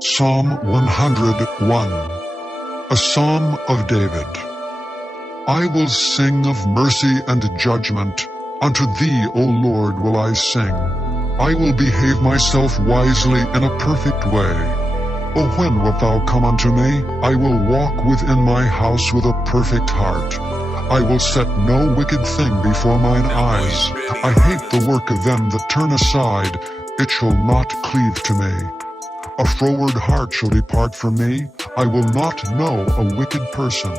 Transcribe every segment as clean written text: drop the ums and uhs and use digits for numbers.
Psalm 101, a Psalm of David. I will sing of mercy and judgment. Unto thee, O Lord, will I sing. I will behave myself wisely in a perfect way. O when wilt thou come unto me? I will walk within my house with a perfect heart. I will set no wicked thing before mine eyes. I hate the work of them that turn aside. It shall not cleave to me. A froward heart shall depart from me. I will not know a wicked person.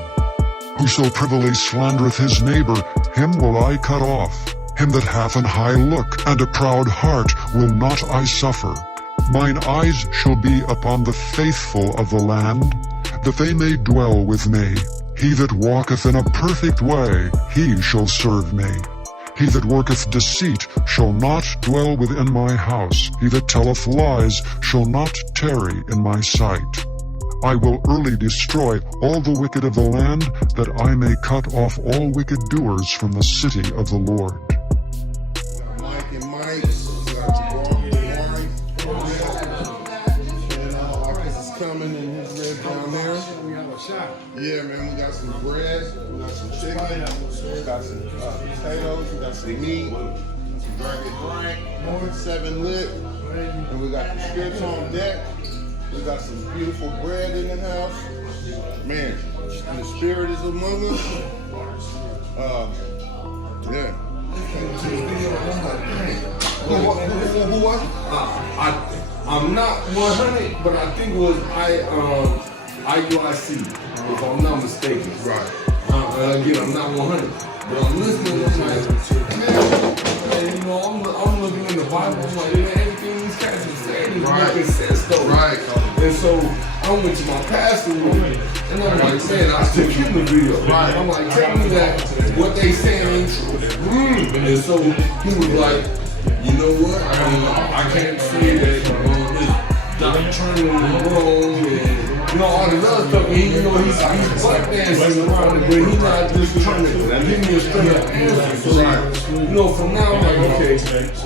Whoso privily slandereth his neighbor, him will I cut off. Him that hath an high look and a proud heart will not I suffer. Mine eyes shall be upon the faithful of the land, that they may dwell with me. He that walketh in a perfect way, he shall serve me. He that worketh deceit shall not dwell within my house. He that telleth lies shall not tarry in my sight. I will early destroy all the wicked of the land, that I may cut off all wicked doers from the city of the Lord. Mike and Mike, we got Warren. And Marcus is coming and his red down there. Yeah, man, we got some bread, we got some chicken, we got some potatoes, we got some meat, some drank, 7 lit, and we got the spirits on deck. We got some beautiful bread in the house. Man, the spirit is among us. Yeah. Who was it? I'm not 100, but I think it was IUIC, if I'm not mistaken. Right. Again, I'm not 100, but I'm listening. I'm like, man, you know, I'm looking in the Bible. I'm like, man, everything these guys are saying is making sense, though. Right. And so I went to my pastor with me, and I'm like, man, I took him the video. Right. I'm like, tell me that what they saying ain't true. And so he was like, you know what? I can't say that this doctrine is wrong, and you know, all this other stuff. And, you know, he's butt dancing around it, but he's not just trying to give me a straight up answer. So, you know, from now I'm like, okay,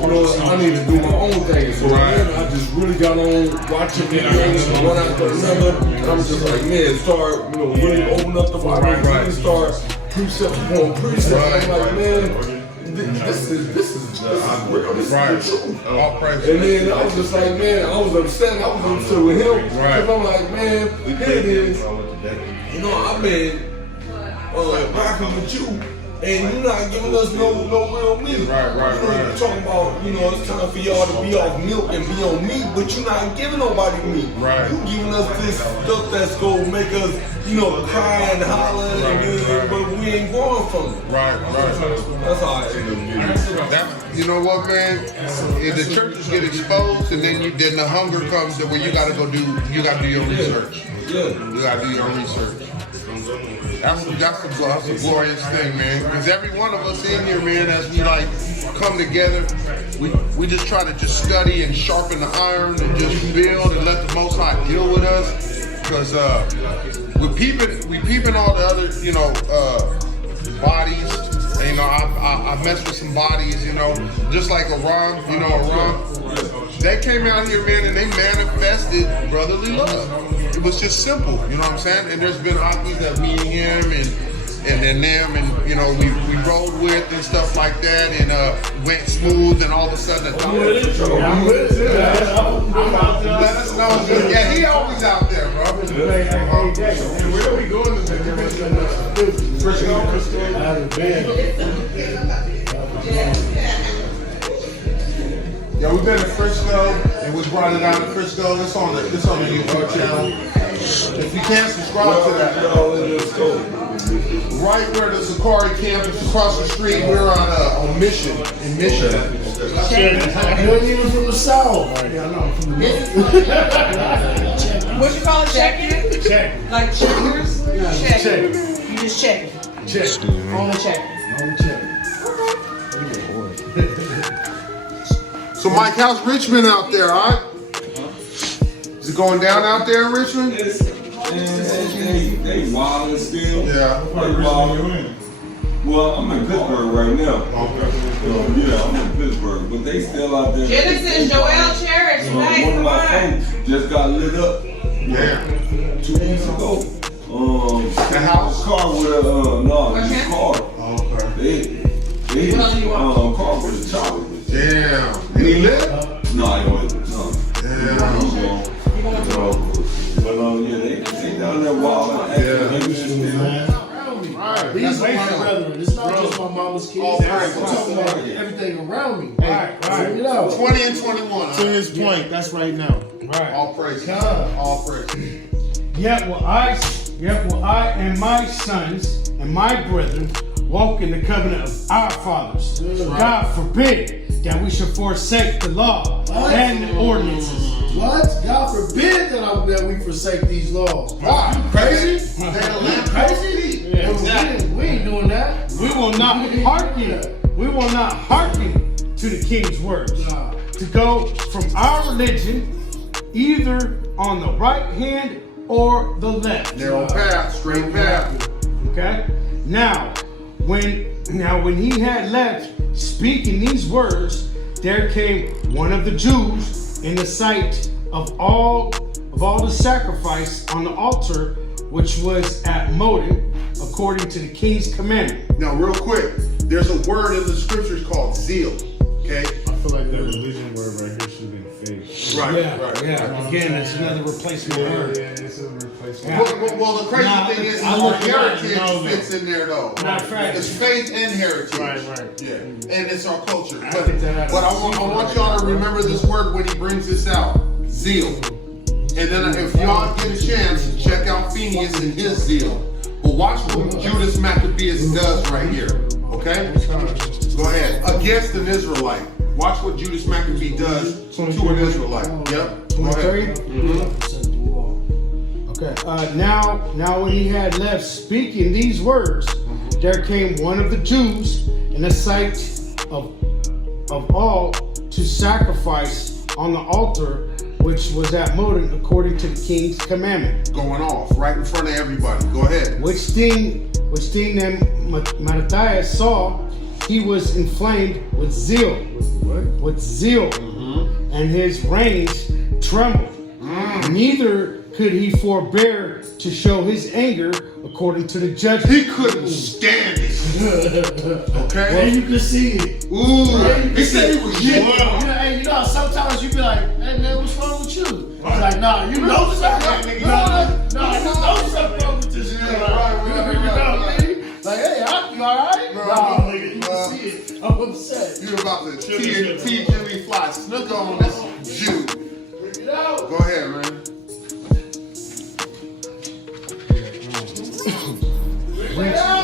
you know, I need to do my own thing. So then I just really got on watching videos one after another, and I'm just like, man, start, you know, really open up the Bible and start precept upon precept. I'm like, man, this is real. This is the truth. All praise. And then I was just like, man, I was upset. I was upset with him. Because I'm like, man, here it is. You know, I've been rocking with you, and you're not giving us no real meat. Right. You're talking about, you know, it's time for y'all to be off milk and be on meat, but you're not giving nobody meat. Right. You're giving us this stuff that's gonna make us, you know, cry and holler, but we ain't growing from it. Right. That's how I end up getting. You know what, man? If the churches get exposed, and then the hunger comes to where you gotta do your research. Yeah. You gotta do your research. That's a glorious thing, man. Because every one of us in here, man, as we like come together, we just try to just study and sharpen the iron and just build and let the Most High deal with us. Because we peeping all the other, you know, bodies. And, you know, I messed with some bodies, you know, just like Aram, you know, Aram. They came out here, man, and they manifested brotherly love. It was just simple, you know what I'm saying? And there's been Akis that me and him and then them, and you know, we rolled with and stuff like that, and went smooth, and all of a sudden I'm with it. let us know. Yeah, he always out there, bro. Where are we going to? Yeah, we've been to Frisco, and we brought it out to Frisco. It's on the YouTube channel. If you can't subscribe to that, right where the Sakari campus across the street, we're on Mission. In Mission. You ain't even from the South. Yeah, I know, I'm from the North. What you call it, checking? Check. Like checkers? Yeah, check. You just check. Check. Only check. Only check. So, Mike, how's Richmond out there, all right? Is it going down out there in Richmond? They wild still. Yeah. Wild. Well, I'm in Pittsburgh right now. Okay. Yeah, I'm in Pittsburgh, but they still out there. Genesis, Joel Cherish, nice. One of my Come folks just got lit up Yeah. 2 weeks ago. The house? Car with a no, Okay. his car. Okay. They What else do you want? car with a chopper. Damn. And he lit? No, I don't. No. Damn. But yeah, they down there wild. These are my brethren. It's not just my mama's kids. All I'm praise. talking about everything around me. Right. Bring it out. 20 and 21. To his point, that's right now. Right. All praise. God. All praise. Yet will I and my sons and my brethren walk in the covenant of our fathers. God forbid that we should forsake the law and the ordinances. What? God forbid that we forsake these laws. Why? You crazy? They the lamp Crazy? Yeah, exactly. We ain't doing that. We will not hearken. We will not hearken to the king's words. Nah. To go from our religion either on the right hand or the left. Narrow path, straight path. Okay? Now when he had left speaking these words, there came one of the Jews in the sight of all the sacrifice on the altar which was at Modin, according to the king's commandment. Now, real quick, there's a word in the scriptures called zeal. Okay? I feel like that religion word right here should have been faith. Right. Yeah. Again, it's another replacement word. Yeah, it's a replacement. Well, the crazy Nah, thing is, I our look at heritage no, no. fits in there, though. Not fact. It's faith and heritage. Right. Yeah, and it's our culture. I But think that I want y'all to remember this word when he brings this out: zeal. And then if y'all get a chance, check out Phineas and his zeal. But watch what Judas Maccabeus does right here. Okay? Go ahead. Against an Israelite. Watch what Judas Maccabee does to an Israelite. Yep. Go ahead. 23. Okay. Now when he had left speaking these words, there came one of the Jews in the sight of all to sacrifice on the altar which was at Modin, according to the king's commandment. Going off right in front of everybody. Go ahead. Which thing then Matthias saw, he was inflamed with zeal. With zeal. And his reins trembled. Neither could he forbear to show his anger according to the judgment. He couldn't stand it. Okay? Well, you can see it. Ooh. He said he was You know, sometimes you be like, hey man, what's wrong with you? It's like, nah, you know something. Nah, you know something wrong with this. Right. You know what I mean? Like, hey, you alright? Nah, nigga, you can see it. I'm upset. You about to T Jimmy Fly snooker on this Jew. Bring it out. Go ahead, man.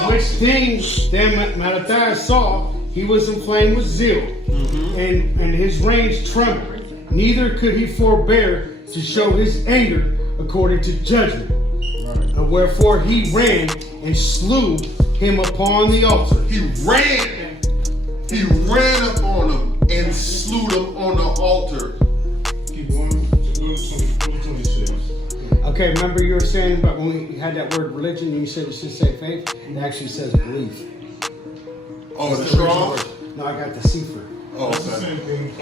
Which thing then Matthias saw, he was inflamed with zeal, and his reins trembled. Neither could he forbear to show his anger according to judgment. And wherefore he ran and slew him upon the altar. He ran up on him and slew him on the altar. Keep going. Go to 26. Okay, remember you were saying about when we had that word religion, and you said it should say faith? It actually says belief. Oh, the strong? No, I got the Sefer. Oh, It's the okay. same thing.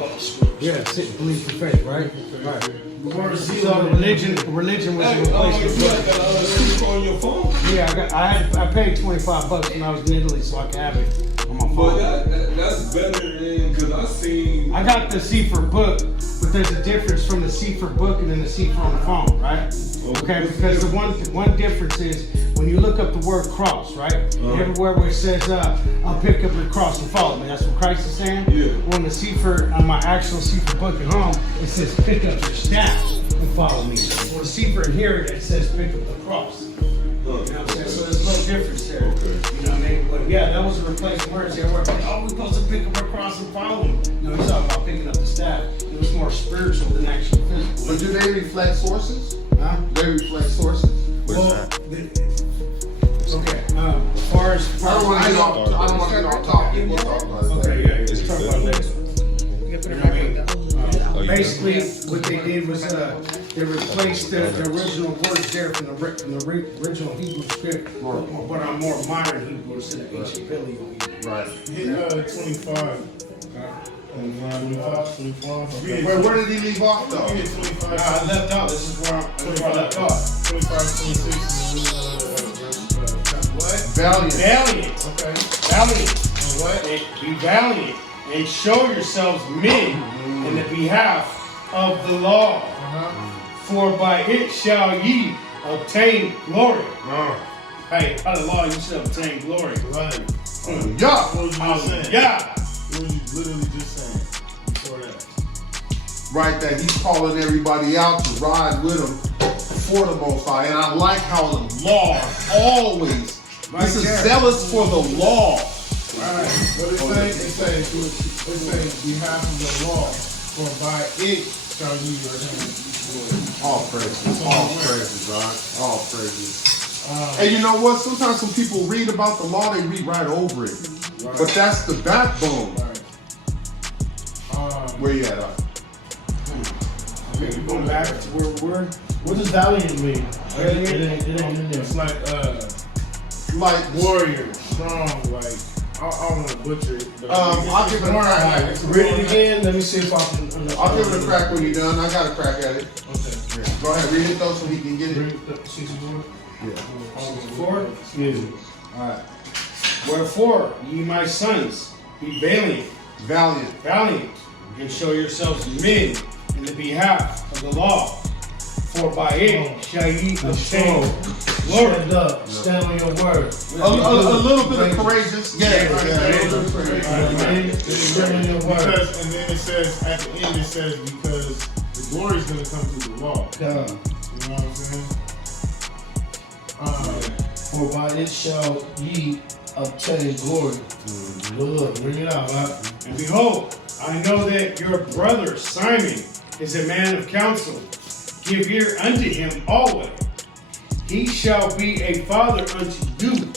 Yeah, belief and faith, right? Right. The word So zeal. religion was a You replacement. got that speaker on your phone? Yeah, I paid $25 when I was in Italy so I could have it on my But phone. that's better than, because I seen. I got the Sefer book, but there's a difference from the Sefer book and then the Sefer on the phone, right? Okay, because the one difference is when you look up the word cross, right? Everywhere where it says, I'll pick up your cross and follow me. That's what Christ is saying. Yeah. On the Sefer, on my actual Sefer book at home, it says pick up your staff and follow me. On the Sefer in here, it says pick up the cross. You know what I'm saying? So there's a little difference there. You know what I mean? But yeah, that was a replacement word. They were like, oh, we're supposed to pick up our cross and follow him. You know, he's talking about picking up the staff. It was more spiritual than actually physical. But do they reflect sources? Huh? They reflect sources. Okay. As far as I don't want to get off topic. We'll talk about it. okay, yeah, let's talk about that. You know what I mean? Basically, what they did was they replaced the original words there from the original Hebrew script, but on more modern Hebrew it's in the ancient paleo. Right. Hit 25. 25. Okay. Where did he leave off though? You hit 25. I left out. This is where I left off. 25, 26. What? Valiant. Valiant. Okay. Valiant. And what? And be valiant and show yourselves men in the behalf of the law. For by it shall ye obtain glory. Hey, by the law you shall obtain glory. Right. Yeah. What was you just saying? Yeah. What was you literally just saying before that? Right, that he's calling everybody out to ride with him for the Most High. And I like how the law always, this is zealous for the law. Right. What it say? It say behalf of the law, for by it shall you obtain glory. All praises, right? All praises. And you know what? Sometimes when people read about the law, they read right over it. Right. But that's the backbone. Right. Where you at? Okay, going back to where what does valiant mean? It ain't in there. It's like Like warrior, strong, like I don't want to butcher it. But I'll give it a crack. Read it again. Let me see if I can. I'll give it a crack when you're done. I got a crack at it. Okay. Go ahead, read it though so he can get it. 64. Yeah. 4? Excuse me. Alright. Wherefore, ye my sons, be valiant, Valiant. and show yourselves men in the behalf of the law. For by it shall ye obtain glory. Stand up. Stand on your word. A little bit of courageous. Yeah. Stand on your word. Because, and then it says at the end, it says because the glory is going to come through the law. Yeah. You know what I'm saying? For by it shall ye obtain glory. Look, bring it out, right? And behold, I know that your brother Simon is a man of counsel. Give ear unto him always. He shall be a father unto you.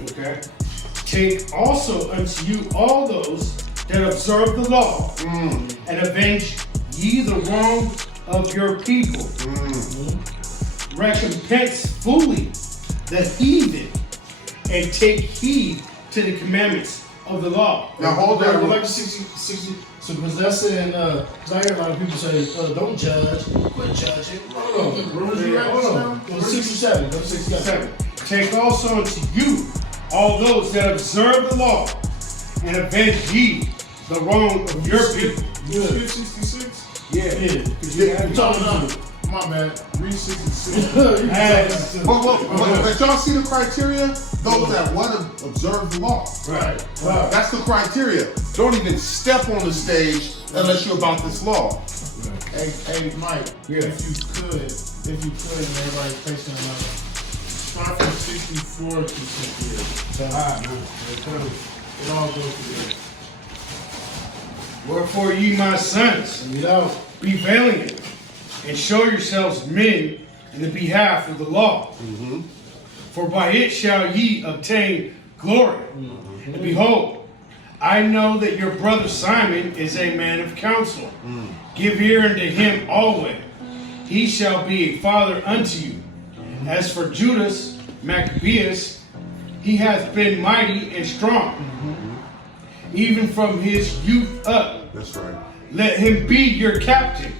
Okay. Take also unto you all those that observe the law, and avenge ye the wrong of your people. Recompense fully the heathen, and take heed to the commandments of the law. Now hold that. Like 60. So, because that's saying, because I hear a lot of people say, don't judge, quit judging. Hold on. Where was you at? Hold on. Go to 67. Go to 67. Take also unto you all those that observe the law, and avenge ye the wrong of your people. You skip 66? Yeah. Because you talking to My bad. Read 66. But y'all see the criteria? Those that want to observe the law. Right. That's the criteria. Don't even step on the stage unless you're about this law. Hey, Mike. Yeah. If you could, and everybody's facing another. Start from 64 to 68. It all goes together. Wherefore ye my sons, be valiant, and show yourselves men in the behalf of the law. For by it shall ye obtain glory. And behold, I know that your brother Simon is a man of counsel. Give ear unto him always. He shall be a father unto you. As for Judas Maccabeus, he hath been mighty and strong, even from his youth up. That's right. Let him be your captain,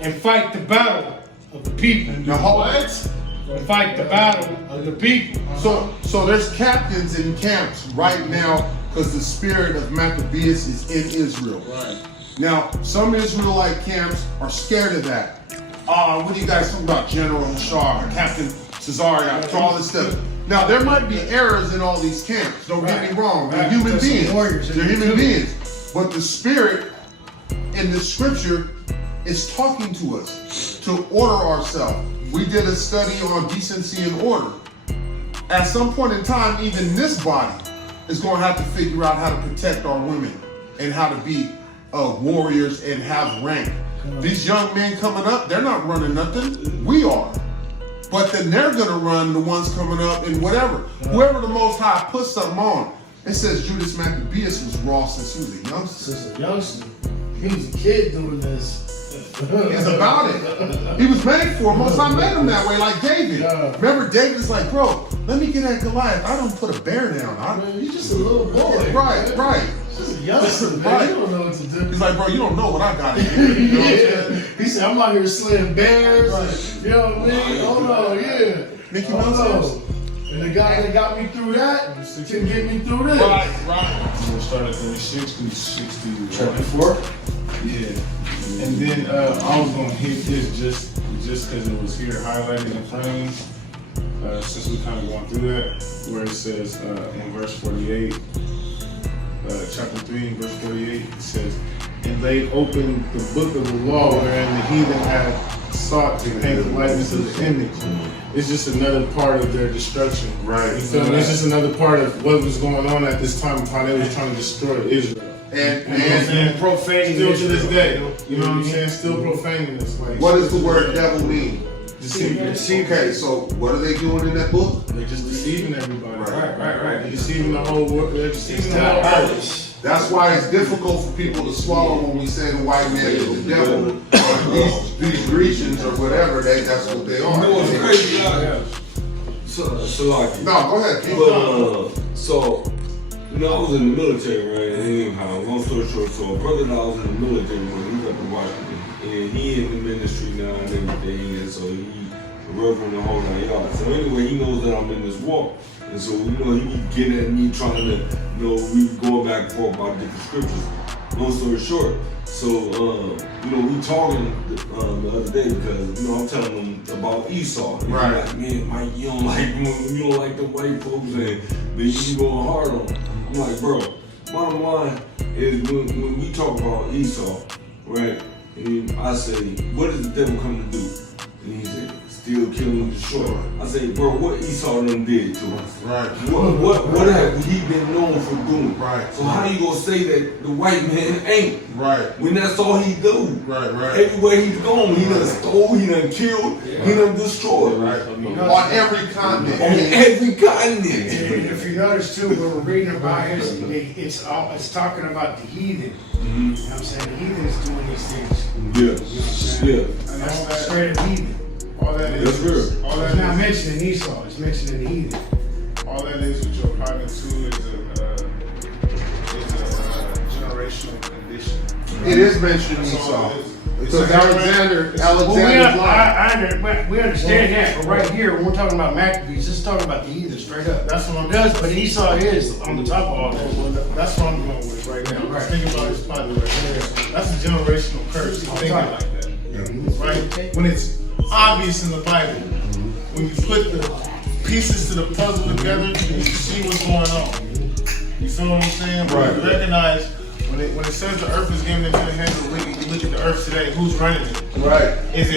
and fight the battle of the people. Now hold it. And fight the battle of the people. So there's captains in camps right now because the spirit of Maccabeus is in Israel. Right. Now, some Israelite camps are scared of that. What do you guys talking about? General Yashar, Captain Cesaria, all this stuff. Now, there might be errors in all these camps. Don't get me wrong. They're human There's some beings. warriors in They're there, human too. beings. But the spirit in the scripture is talking to us to order ourselves. We did a study on decency and order. At some point in time, even this body is going to have to figure out how to protect our women and how to be warriors and have rank. These young men coming up, they're not running nothing. We are. But then they're going to run the ones coming up and whatever. Whoever the Most High puts something on. It says Judas Maccabeus was raw since he was a youngster. Since a youngster. He was a kid doing this. is about it. He was made for it. Most I made him that way, like David. Remember, David's like, bro, let me get at Goliath. I don't put a bear down. Man, you just a little boy. Right. Just a youngster, man. Right. You don't know what to do. He's like, bro, you don't know what I got in here. You know what I'm saying? He said, I'm out here slaying bears. You know what I mean? Hold on, yeah. Mickey Hold Mouse. on. And the guy that got me through that can get me through this. Right. I'm gonna start at 36, 60. Chapter 4? Yeah. And then I was gonna hit this just because it was here highlighted in front of me. Since we kind of going through that, where it says in verse 48, chapter 3, verse 48, it says, "And they opened the book of the law wherein the heathen had sought to paint the likeness of the image." It's just another part of their destruction. Right. You feel me? It's just another part of what was going on at this time, how they was trying to destroy Israel. And profaning Still to this day, Israel. you know what I'm saying? Still profaning this. Like, what does the word devil mean? Deceiver. Okay, so what are they doing in that book? They're just deceiving everybody. Right. They're deceiving the whole world. They're deceiving the whole earth. That's why it's difficult for people to swallow when we say the white man is the devil, or these Grecians or whatever. That's what they You know what's are. crazy, y'all? Salaki. No, go ahead. Keep But, going. so, you know, I was in the military, right? Anyhow, long story short, so a brother that I was in the military with, he got to watch me. And he in the ministry now and everything, and so he a reverend the whole nine yards. So anyway, he knows that I'm in this walk. And so, you know, he be getting at me trying to, you know, we be going back and forth about different scriptures. Long story short, so, you know, we talking the other day because, you know, I'm telling him about Esau. And Right. He's like, man, Mike, you don't like the white folks, and then you going hard on them. I'm like, bro, bottom line is when we talk about Esau, right, and I say, what is the devil come to do? And he said, still kill and destroy. I say, bro, what Esau done did to us? Right. What have he been known for doing? Right. So how you gonna say that the white man ain't? Right. When that's all he do. Right. Everywhere he's gone, he done stole, he done killed, he done destroyed. Right. On every continent. On every continent. If you notice too, when we're reading about it's talking about the heathen. You know what I'm saying? The heathen is doing these things. Yeah. And that's straight up heathen. All that is, That's real. all It's that not is, mentioning Esau, it's mentioning the heathen. all that is with your partner too is a generational condition. It is mentioned in Esau. Because Alexander's life. We understand that, but right here, when we're talking about Maccabees, it's talking about the heathen straight up. That's what I'm But Esau is on the top of all that. That's what I'm going with right now. Right. Think about his father right there. That's a generational curse. Thinking like that. Right? When it's obvious in the Bible, when you put the pieces to the puzzle together, you see what's going on. You feel what I'm saying? Right. You recognize when it says the earth is given into the hands of the wicked, you look at the earth today, who's running it? Right. Is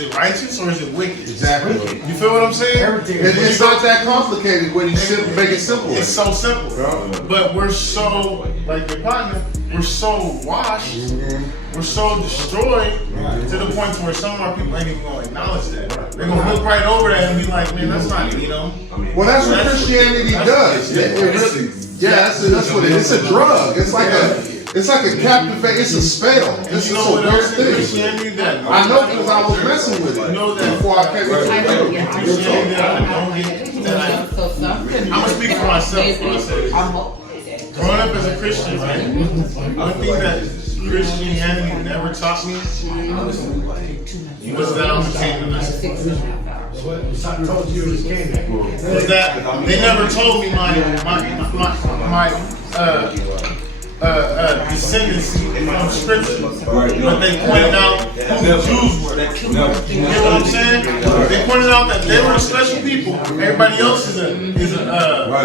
it righteous or is it wicked? Exactly. You feel what I'm saying? Everything. It's not that complicated when you make it simple. It's so simple. Yeah. But we're so, like your partner, we're so washed, we're so destroyed to the point to where some of our people ain't even gonna acknowledge that. They're gonna look right over that and be like, man, that's not it, you know? Well, that's what Christianity does. That's what it is. It's a drug. It's like a captivate. It's a spell. It's You a know what weird else thing. Christianity that I know because I was messing with it You know that before I came into the Christianity that I don't get, I'm gonna speak for myself when I say this. Growing up as a Christian, right? One thing that Christianity never taught me was that I'm a Canaanite. I told you it was Canaan. Was that they never told me my descendancy from scripture, but they pointed out who the Jews were. You know what I'm saying? They pointed out that they were a special people. Everybody else is a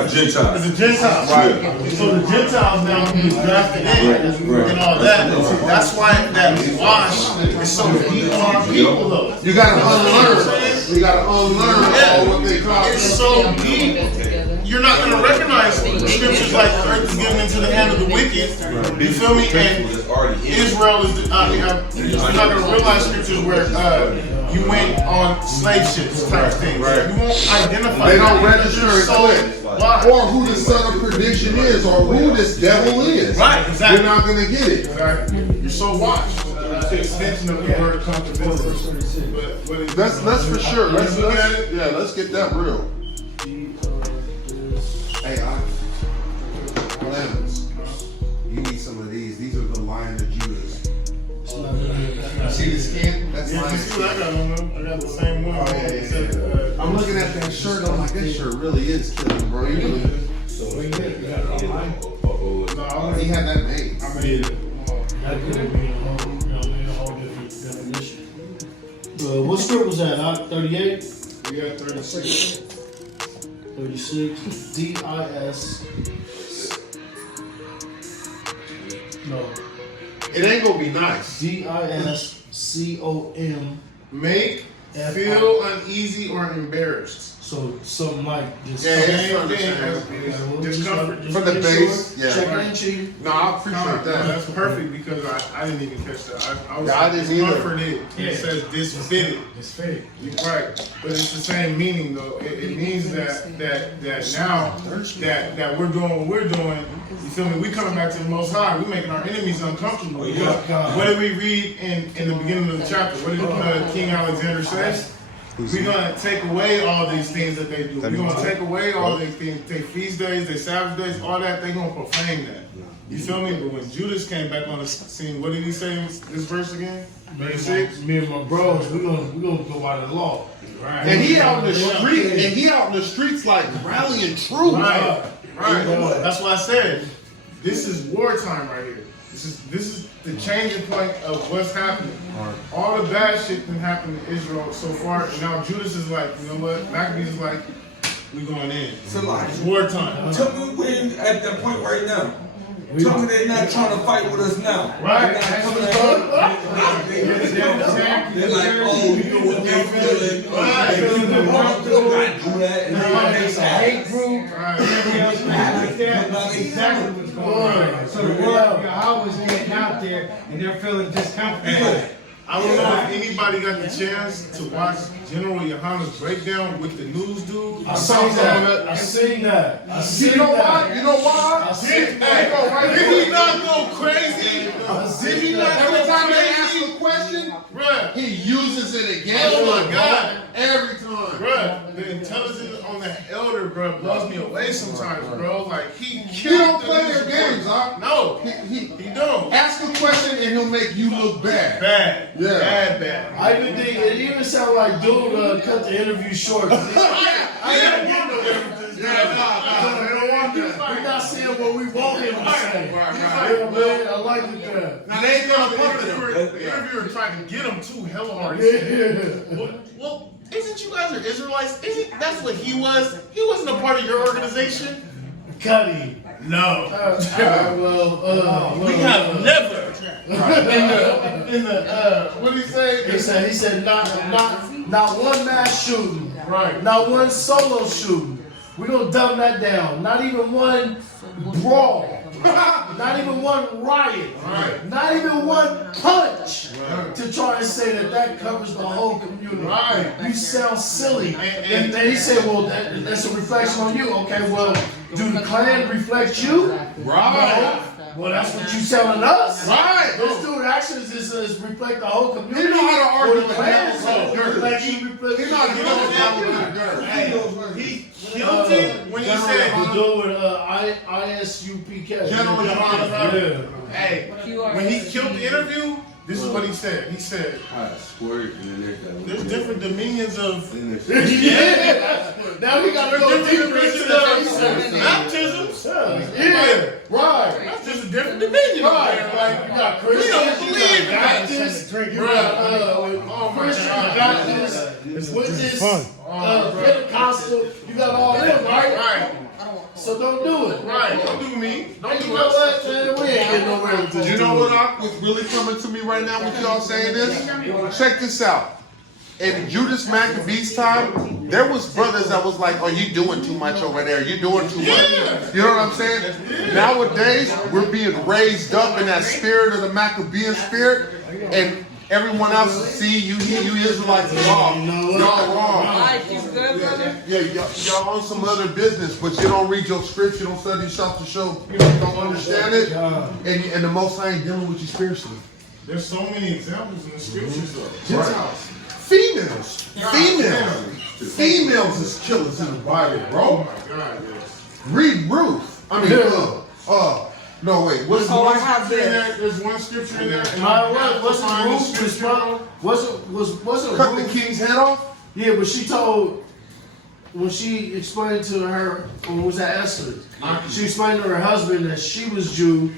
Gentile. Gentile. Right. So the Gentiles now who was drafted in and all that. That's why that wash is so deep on our people though. You gotta unlearn. You gotta unlearn all what they call It's so deep. You're not going to recognize scriptures like the earth is given into the hand of the wicked. You feel me? And Israel is, you're not going to realize scriptures where you went on slave ships type thing. Right. You won't identify. They don't that. register You're and so click. why? Or who the son of perdition is, or who this devil is. Right, exactly. You're not gonna get it. You're so washed. the extension of the word comfortability. But what is Let's for sure. Let's look at it. yeah, let's get that real. Hey, Clemens, you need some of these. These are the Lion of Judas. See the skin? That's Yeah, Lion you see what I got on them? I got the same one. Oh, yeah, It said, I'm looking at that shirt. I'm like, that shirt really is killing, bro. You really, no, he had that made. I made it. That could be a whole different definition. What script was that? 38? We got 36. 36. D-I-S. No. It ain't gonna be nice. D-I-S-C-O-M. Make, feel uneasy or embarrassed. So something like just Yeah, it's Same from the thing same. as discomfort. From the base, yeah. Check and cheating. No, I appreciate No, that. that's perfect because I didn't even catch that. I was Yeah, I didn't either. discomforted. It says disfitted. It's fake. You're right, but it's the same meaning though. It means that now that we're doing what we're doing. You feel me? We coming back to the Most High. We making our enemies uncomfortable. Because what did we read in the beginning of the chapter? What did King Alexander say? We're gonna take away all these things that they do. We're gonna take away all these things. Their feast days, their Sabbath days, all that. They gonna profane that. You feel me? But when Judas came back on the scene, what did he say in this verse again? Verse 6. Me and my bros, we gonna go out of the law. Right. And he out in the street, and he out in the streets like rallying troops. Right. That's why I said this is wartime right here. This is the changing point of what's happening. All the bad shit that happened to Israel so far, and now Judas is like, you know what? Maccabees is like, we going in. So like, It's wartime. tell me we're at that point right now. Tell me they're not trying to fight with us now. Right. They're not coming at they're like, oh, you know what they're feeling. Right. They're not do that. And then It's a hate group. Everything else like that. That's exactly what's going on. So the word of Yahweh is getting out there, and they're feeling discomfortable. I don't know if anybody got the chance to watch General Yohana's breakdown with the news dude. I seen that. I seen that. I seen You know that. why? You know why? I seen Did he not go crazy? Did he not Every go time they ask crazy? a question, Bruh. he uses it against Oh my them, God. bro. Every time. Bruh, the intelligence on that elder, bruh, blows me away sometimes, bro. Like, he He don't killed play the their games, huh? No, He he don't. ask a question and he'll make you look bad. Bad. Yeah. Bad. I even think it even sounded like dude cut the interview short. I didn't get no interview. They don't want that. We're not saying what we want him to say. Right. Yeah, man, I like it there. Now they ain't gonna pump it. The interviewer tried to get him too hella hard. Yeah. Well, isn't you guys are Israelites? Isn't that's what he was? He wasn't a part of your organization. Cuddy. No. We have never. What did he say? He said not one mass shooting. Right. Not one solo shooting. We're gonna dumb that down. Not even one brawl. Not even one riot. Right. Not even one punch to try and say that covers the whole community. Right. You sound silly. And then he said, well, that's a reflection on you. Okay, well, do the Klan reflect you? Right. No. Well, that's what you telling us. Right. This dude's actions is reflect the whole community. He know how to argue Or the with Klan devils is with dirt. reflect you, reflect He's not you. giving a devil with dirt. He killed it when he said, The dude with ISUPK. General Yohana. Yeah. hey, when he killed the interview, this is what he said. He said, Squirt and then there's that. there's different dominions of Yeah. Now we gotta go different deeper dominions into of that. baptisms. Yeah, right. That's just a different dominion. Right. Man. Like, You got Christians, we don't believe you in got that. Baptists, you Bruh. got Christians, Baptists, Buddhists, Pentecostal, you got all them, right? Right. So don't do it. Right. Don't do me. Don't You do know us. what, man? We ain't getting nowhere with this. You know what was really coming to me right now with y'all saying this? Check this out. In Judas Maccabee's time, there was brothers that was like, "Oh, you doing too much over there. You doing too much." You know what I'm saying? Nowadays, we're being raised up in that spirit of the Maccabean spirit, and everyone else will see you Israelites wrong. Y'all wrong. Life is good, brother. Yeah, y'all on some other business, but you don't read your scripts, you don't study yourself to show, you don't understand it, and the Most High ain't dealing with you spiritually. There's so many examples in the scriptures though. Gentiles. Females. Females is killers in the Bible, Oh bro. my God, yes. Read Ruth. I mean, no, wait. What's Oh, I one have scripture in this. there? There's one scripture in there. Wasn't cut the Ruth? king's head off? Yeah, but she told when she explained to her, or was that Esther? She explained to her husband that she was Jew,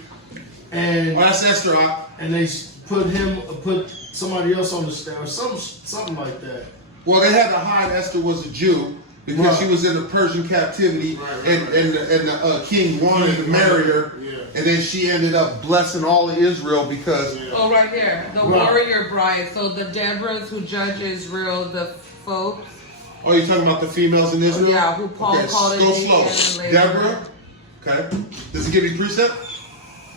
and That's Esther. and they put somebody else on the stand, or something like that. Well, they had to hide Esther was a Jew because she was in the Persian captivity, and the king wanted to marry her, and then she ended up blessing all of Israel because. Oh, right here. The warrior bride. So the Deborahs who judge Israel, the folks. Oh, you're talking about the females in Israel? Yeah, who Paul called it Go Deacon slow. and later. Deborah. Okay. Does it give you precept?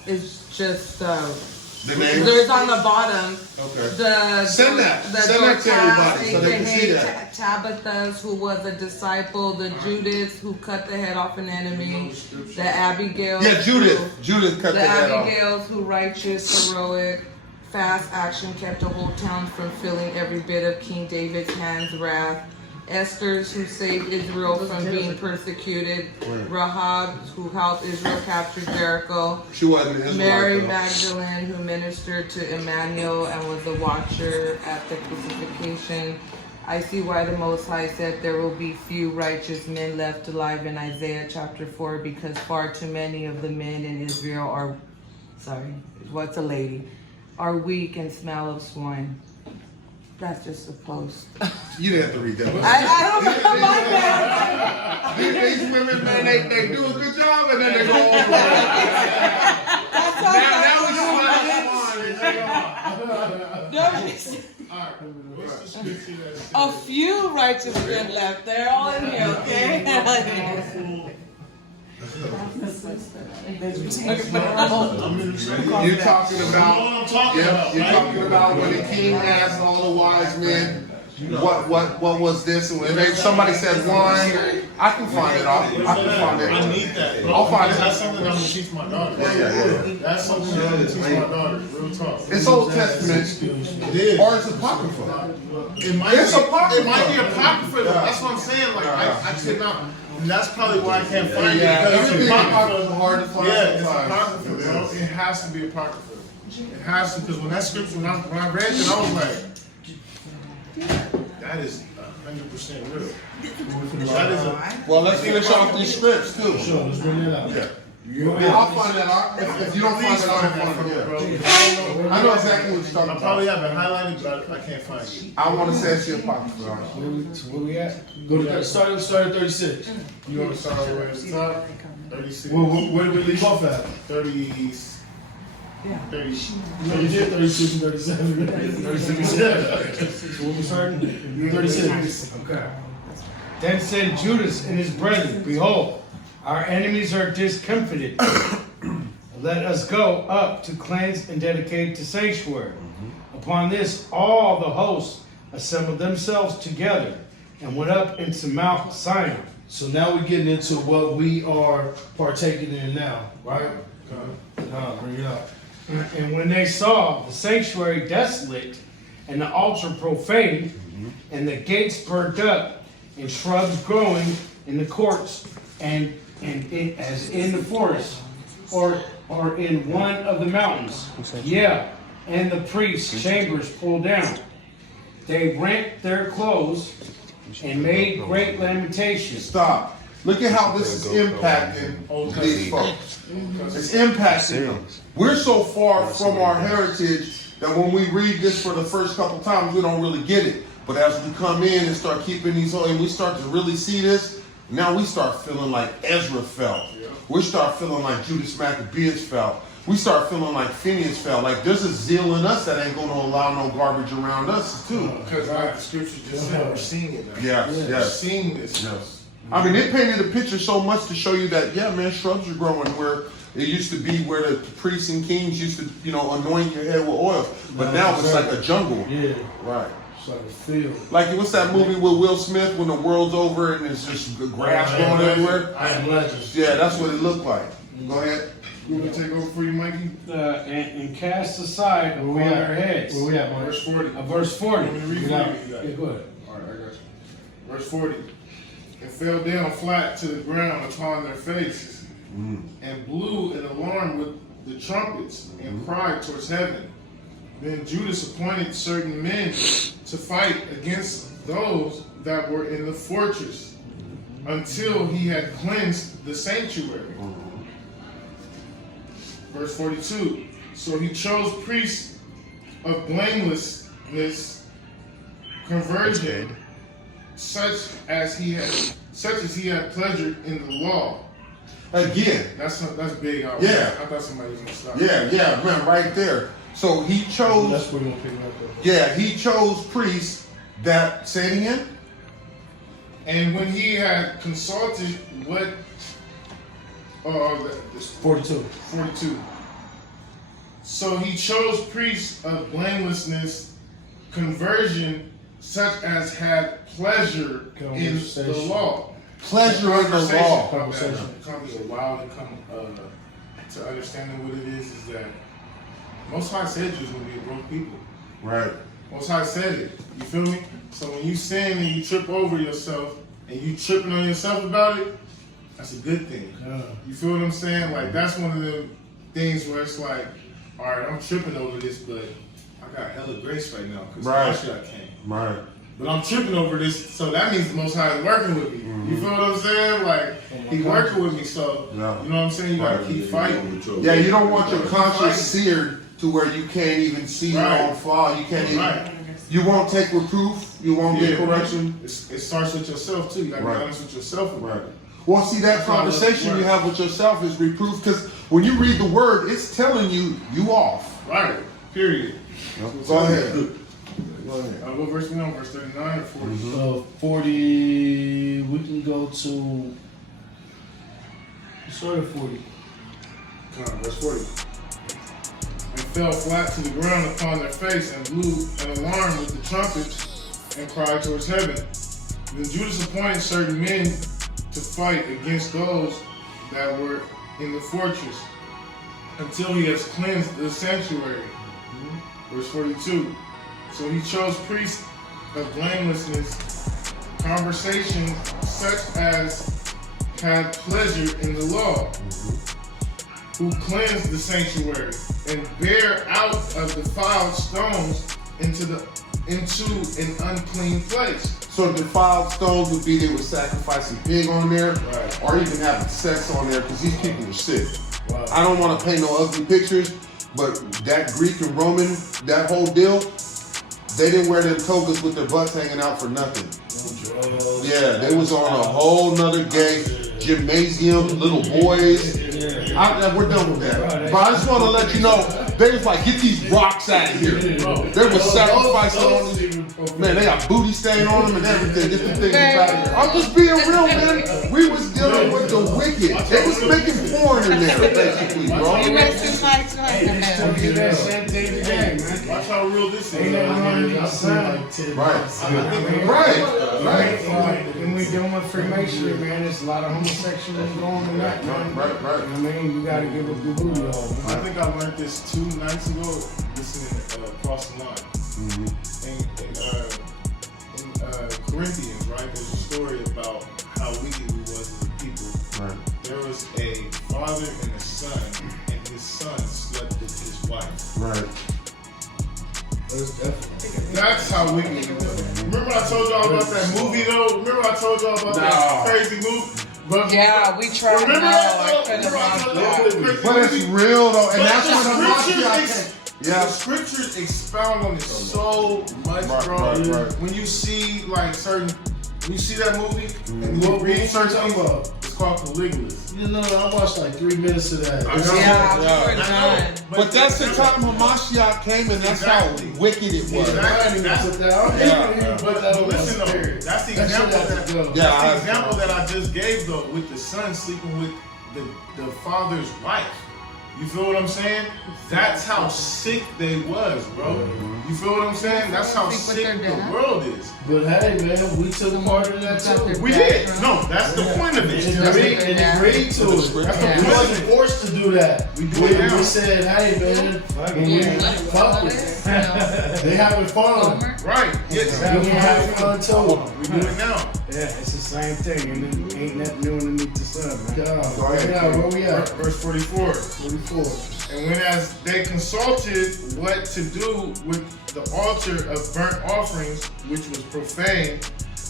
It's just The name. there's on the bottom. Okay. The Send that to everybody so they can see that. Tabitha's, who was a disciple, the Judas who cut the head off an enemy, the Abigail. Yeah, Judith. Judith cut The the head off. Abigails who righteous, heroic, fast action kept the whole town from feeling every bit of King David's hand's wrath. Esther's who saved Israel from being persecuted. Rahab who helped Israel capture Jericho. She wasn't an Israelite. Mary though. Magdalene who ministered to Emmanuel and was a watcher at the crucifixion. I see why the Most High said there will be few righteous men left alive in Isaiah chapter 4 because far too many of the men in Israel are, are weak and smell of swine. That's just a post. You didn't have to read that. I don't know about that. These women, man, they do a good job and then they go over. That's What's the scripture that says? a few righteous men left. They're all in here, okay? You're talking about, you're talking about when the king asked all the wise men, what was this? And then somebody said wine. I can find it. I can find it. I need that. Bro. I'll find it. That's something I'm gonna teach my daughter. Yeah. That's something I'm gonna teach my daughter. Real talk. It's Old Testament, It is. or it's apocrypha. It might It's be, apocrypha. It might be apocrypha. Though. That's what I'm saying. Like I could not. And that's probably why I can't find it. Because Everything it's apocrypha. is hard to find. Yeah, it's sometimes. apocrypha, bro. It has to be apocrypha. It has to, because when that scripture, when I read it, I was like, that is 100% real. That is a. Well, let's finish off these scripts too. Sure, let's bring that out. Okay. I'll find that out. If you don't find it, I'll find it. Bro. I know exactly what you're talking I about. probably have it highlighted, but I can't find it. I want to say it's the apocrypha. Where we at? Go to start at 36. You want to start over at the top? 36. Where did we leave off at? 30. 30. 36 and 37. 36. So when we starting? 36. Okay. Then said Judas and his brethren, behold, our enemies are discomfited. Let us go up to cleanse and dedicate the sanctuary. Upon this, all the hosts assembled themselves together and went up into Mount Sinai. So now we're getting into what we are partaking in now, right? Bring it up. And when they saw the sanctuary desolate and the altar profaned and the gates burnt up and shrubs growing in the courts and it, as in the forest or in one of the mountains, and the priests' chambers pulled down, they rent their clothes and made great lamentation. Stop. Look at how this is impacting these folks. It's impacting them. We're so far from our heritage that when we read this for the first couple times, we don't really get it. But as we come in and start keeping these, and we start to really see this, now we start feeling like Ezra felt. We start feeling like Judas Maccabeus felt. We start feeling like Phineas felt. Like there's a zeal in us that ain't going to allow no garbage around us too. Because like the scripture just said, we're seeing it now. Yes, We're yes. seeing this. Yes. I mean, it painted a picture so much to show you that, yeah, man, shrubs are growing where it used to be where the priests and kings used to, anoint your head with oil. But now it's like a jungle. Yeah. Right. It's like a field. Like, what's that movie with Will Smith when the world's over and it's just grass growing everywhere? I am legend. Yeah, that's what it looked like. Go ahead. You want me to take over for you, Mikey? And cast aside upon we their at? heads. Where we at, Mark? Verse 40. Verse 40. You want me to read You for got- you? You got it. Yeah, go ahead. Alright, I got you. Verse 40. And fell down flat to the ground upon their faces, and blew an alarm with the trumpets, and cried towards heaven. Then Judas appointed certain men to fight against those that were in the fortress, until he had cleansed the sanctuary. Verse 42. So he chose priests of blamelessness, conversion, such as he had pleasure in the law. Again, That's big. I thought somebody was gonna stop. yeah, man, right there. So he chose, That's where we're gonna pick it up. yeah, he chose priests that, say it again? And when he had consulted what, 42. 42. So he chose priests of blamelessness, conversion, such as had pleasure in the Conversation. law. Pleasure in the law. Conversation. It comes a while to come to understanding what it is that Most High said you was gonna be a broke people. Right. Most High said it. You feel me? So when you sin and you trip over yourself and you tripping on yourself about it, that's a good thing. Yeah. You feel what I'm saying? Like that's one of the things where it's like, all right, I'm tripping over this, but I got hella grace right now because Right. my shit came. Right. But I'm tripping over this, so that means the Most High is working with me. You feel what I'm saying? Like he working with me, so Yeah. you know what I'm saying. You gotta keep fighting. Yeah, you don't want your conscience seared to where you can't even see your Right. own flaw. You can't even. Right. You won't take reproof. You won't get correction. It starts with yourself too. You gotta Right. be honest with yourself about it. Well, see, that That's why I love conversation the you word. have with yourself is reproof, because when you read the word, it's telling you off. Right. Period. Go ahead. What verse we on? Verse 39 or 40? 40, we can go to, start at 40. Come on, verse 40. And fell flat to the ground upon their face and blew an alarm with the trumpets and cried towards heaven. Then Judas appointed certain men to fight against those that were in the fortress until he has cleansed the sanctuary. Verse 42. So he chose priests of blamelessness, conversation such as had pleasure in the law, who cleansed the sanctuary and bear out of defiled stones into an unclean place. So defiled stones would be they were sacrificing pig on there, Right. or even having sex on there, because these people were sick. Wow. I don't want to paint no ugly pictures, but that Greek and Roman, that whole deal, they didn't wear them togas with their butts hanging out for nothing. Yeah, they was on a whole nother gay gymnasium, little boys. We're done with that. But I just want to let you know, they was like, get these rocks out of here. They was sacrificing on them. Man, they got booty stain on them and everything. Get the things out of here. I'm just being real, man. We was dealing with the wicked. They was making porn in there, basically, bro. You wasting my time. Get that same day today, man. Watch how real this is. Ain't nothing wrong with outside. Right. When we dealing with Freemasonry, man, there's a lot of homosexuals going in that, man. Right. You know what I mean? You gotta give up the booty hole, I man. think I learned this 2 nights ago, listening Across the Line. In Corinthians, right, there's a story about how wicked we was as a people. Right. There was a father and a son, and his son slept with his wife. Right. That's how wicked we was. Remember I told y'all about that movie though? Remember I told y'all about that crazy movie? But Yeah, we tried. remember No, that I though? couldn't Remember I told y'all about watch the crazy But it's movie? real, though, and But that's the when the scriptures mafia. the scriptures expound on it so much, bro. Right. When you see like certain, when you see that movie and you read certain things, it's called Caligula's. You know, I watched like 3 minutes of that. Yeah, we were done. But that's the time Hamashiach came, and that's Exactly. how wicked it was. Exactly. But listen though, that's the example Yeah, that's the example that I just gave though, with the son sleeping with the father's wife. You feel what I'm saying? That's how sick they was, bro. You feel what I'm saying? That's how sick the world is. But hey, man, we took part of that too. We did. No, that's the point of it. And agreed to it. That's the We point wasn't of it. forced to do that. We do it now. We said, hey, man, fuck it. They having fun. Right. Yes. We having fun too. We do it now. Yeah, it's the same thing, and then ain't nothing new underneath the sun, man. Where we at? Verse 44. 44. And when as they consulted what to do with the altar of burnt offerings, which was profane,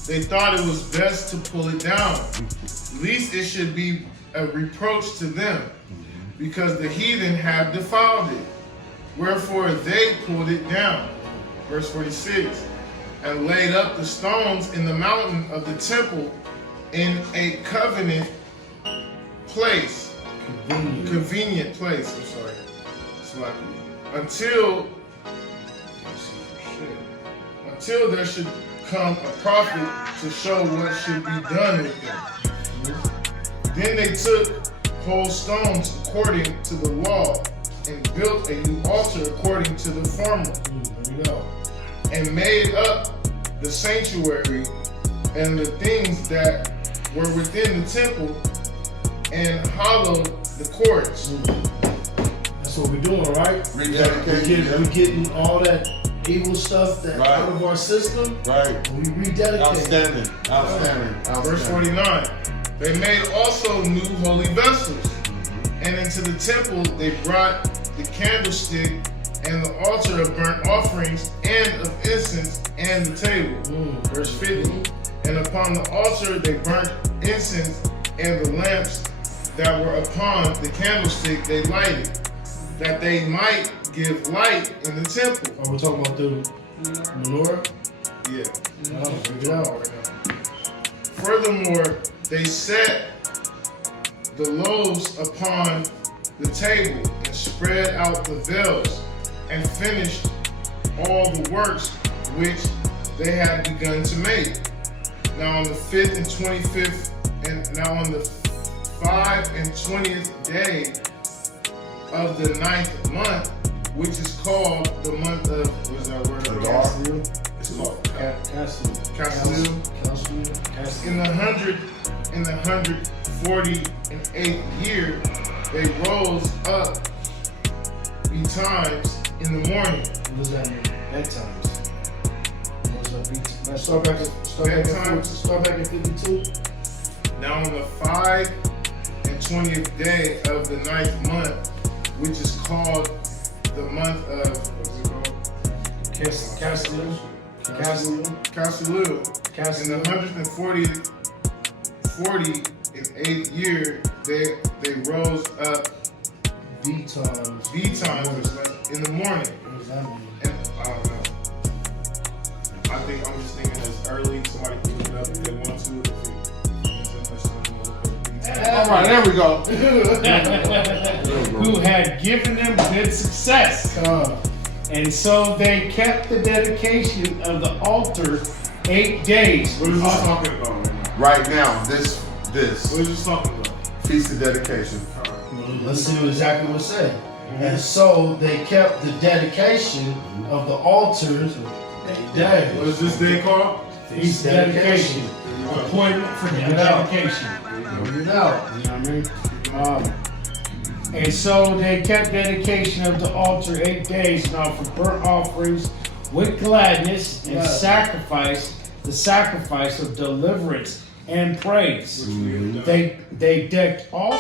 they thought it was best to pull it down, lest it should be a reproach to them, because the heathen have defiled it. Wherefore they pulled it down. Verse 46. And laid up the stones in the mountain of the temple in a covenant place. Convenient place, I'm sorry. Until there should come a prophet to show what should be done with them. Then they took whole stones according to the law and built a new altar according to the former. And made up the sanctuary and the things that were within the temple and hollowed the courts. That's what we're doing, right? Rededication. We're getting all that evil stuff that Right. out of our system. Right. We rededicate. Outstanding. Verse 49. They made also new holy vessels, and into the temple they brought the candlestick and the altar of burnt offerings and of incense and the table. Verse 50. And upon the altar they burnt incense, and the lamps that were upon the candlestick they lighted, that they might give light in the temple. Oh, we're talking about the menorah? Yeah. Bring it out. Furthermore, they set the loaves upon the table and spread out the veils and finished all the works which they had begun to make. Now on the 5th and 25th, and now on the 5th and 20th day of the 9th month, which is called the month of, what is that word? Adar. It's called Castle. In the 148th year, they rose up betimes in the morning. What does that mean? Bedtimes. Let's start back at 52. Now on the 5th and 20th day of the 9th month, which is called the month of, what's it called? Castle. Casulil. In the 148th year, they rose up betimes in the morning. What does that mean? And I don't know. I'm just thinking as early. Somebody can look it up if they want to. All right, there we go. Who had given them good success. And so they kept the dedication of the altar 8 days. What is this talking about? Right now, this What is this talking about? feast of dedication. Let's see exactly what it said. And so they kept the dedication of the altars 8 days. What is this day called? Feast dedication. Appointment for dedication. Bring it out. You know what I mean? And so they kept dedication of the altar 8 days now for burnt offerings with gladness and the sacrifice of deliverance and praise. They decked all